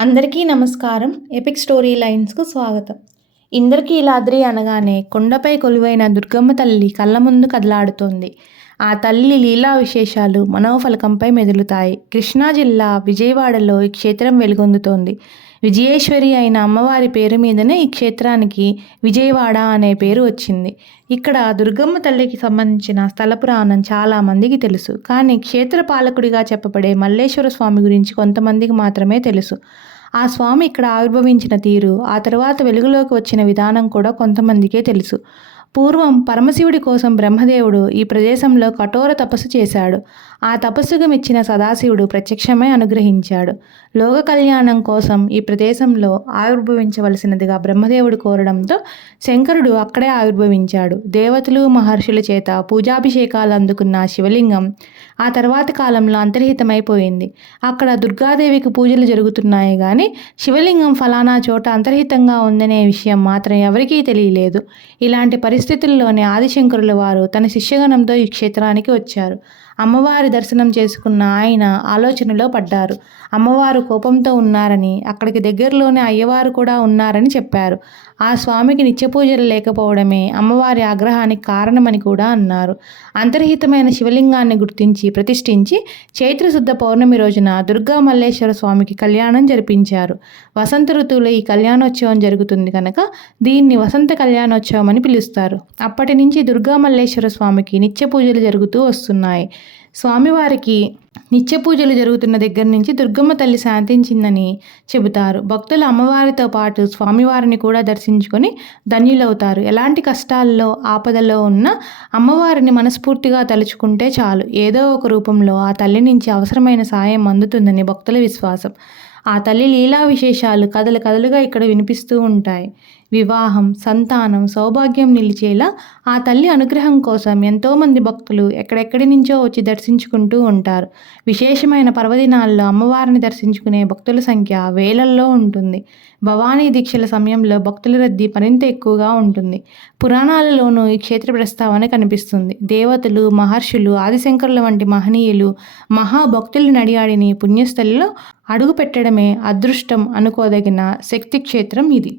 అందరికీ నమస్కారం. Epic story లైన్స్‌కు స్వాగతం. ఇంద్రకీలాద్రి అనగానే కొండపై కొలువైన దుర్గమ్మ తల్లి కళ్ళ ముందు కదలాడుతోంది. ఆ తల్లి లీలా విశేషాలు మనోఫలకంపై మెదులుతాయి. కృష్ణా జిల్లా విజయవాడలో ఈ క్షేత్రం వెలుగొందుతోంది. విజయేశ్వరి అయిన అమ్మవారి పేరు మీదనే ఈ క్షేత్రానికి విజయవాడ అనే పేరు వచ్చింది. ఇక్కడ దుర్గమ్మ తల్లికి సంబంధించిన స్థల పురాణం చాలామందికి తెలుసు. కానీ క్షేత్ర పాలకుడిగా చెప్పబడే మల్లేశ్వర స్వామి గురించి కొంతమందికి మాత్రమే తెలుసు. ఆ స్వామి ఇక్కడ ఆవిర్భవించిన తీరు, ఆ తరువాత వెలుగులోకి వచ్చిన విధానం కూడా కొంతమందికే తెలుసు. పూర్వం పరమశివుడి కోసం బ్రహ్మదేవుడు ఈ ప్రదేశంలో కఠోర తపస్సు చేశాడు. ఆ తపస్సుకు మెచ్చిన సదాశివుడు ప్రత్యక్షమై అనుగ్రహించాడు. లోక కళ్యాణం కోసం ఈ ప్రదేశంలో ఆవిర్భవించవలసినదిగా బ్రహ్మదేవుడు కోరడంతో శంకరుడు అక్కడే ఆవిర్భవించాడు. దేవతలు మహర్షుల చేత పూజాభిషేకాలు అందుకున్న శివలింగం ఆ తర్వాతి కాలంలో అంతర్హితమైపోయింది. అక్కడ దుర్గాదేవికి పూజలు జరుగుతున్నాయి కానీ శివలింగం ఫలానా చోట అంతర్హితంగా ఉందనే విషయం మాత్రం ఎవరికీ తెలియలేదు. ఇలాంటి పరిస్థితుల్లోనే ఆదిశంకరుల వారు తన శిష్యగణంతో ఈ క్షేత్రానికి వచ్చారు. అమ్మవారి దర్శనం చేసుకున్న ఆయన ఆలోచనలో పడ్డారు. అమ్మవారు కోపంతో ఉన్నారని, అక్కడికి దగ్గరలోనే అయ్యవారు కూడా ఉన్నారని చెప్పారు. ఆ స్వామికి నిత్య పూజలు లేకపోవడమే అమ్మవారి ఆగ్రహానికి కారణమని కూడా అన్నారు. అంతర్హితమైన శివలింగాన్ని గుర్తించి ప్రతిష్ఠించి చైత్రశుద్ధ పౌర్ణమి రోజున దుర్గా మల్లేశ్వర స్వామికి కళ్యాణం జరిపించారు. వసంత ఋతువులో ఈ కళ్యాణోత్సవం జరుగుతుంది కనుక దీన్ని వసంత కళ్యాణోత్సవం అని పిలుస్తారు. అప్పటి నుంచి దుర్గా మల్లేశ్వర స్వామికి నిత్య పూజలు జరుగుతూ వస్తున్నాయి. స్వామివారికి నిత్య పూజలు జరుగుతున్న దగ్గర నుంచి దుర్గమ్మ తల్లి శాంతించిందని చెబుతారు. భక్తులు అమ్మవారితో పాటు స్వామివారిని కూడా దర్శించుకొని ధన్యులవుతారు. ఎలాంటి కష్టాల్లో ఆపదలో ఉన్న అమ్మవారిని మనస్ఫూర్తిగా తలుచుకుంటే చాలు, ఏదో ఒక రూపంలో ఆ తల్లి నుంచి అవసరమైన సాయం అందుతుందని భక్తుల విశ్వాసం. ఆ తల్లి లీలా విశేషాలు కథలు కథలుగా ఇక్కడ వినిపిస్తూ ఉంటాయి. వివాహం, సంతానం, సౌభాగ్యం నిలిచేలా ఆ తల్లి అనుగ్రహం కోసం ఎంతోమంది భక్తులు ఎక్కడెక్కడి నుంచో వచ్చి దర్శించుకుంటూ ఉంటారు. విశేషమైన పర్వదినాల్లో అమ్మవారిని దర్శించుకునే భక్తుల సంఖ్య వేలల్లో ఉంటుంది. భవానీ దీక్షల సమయంలో భక్తుల రద్దీ మరింత ఎక్కువగా ఉంటుంది. పురాణాలలోనూ ఈ క్షేత్ర ప్రస్తావన కనిపిస్తుంది. దేవతలు, మహర్షులు, ఆదిశంకరుల వంటి మహనీయులు, మహాభక్తుల నడియాడిని పుణ్యస్థలిలో అడుగు పెట్టడమే అదృష్టం అనుకోదగిన శక్తి క్షేత్రం ఇది.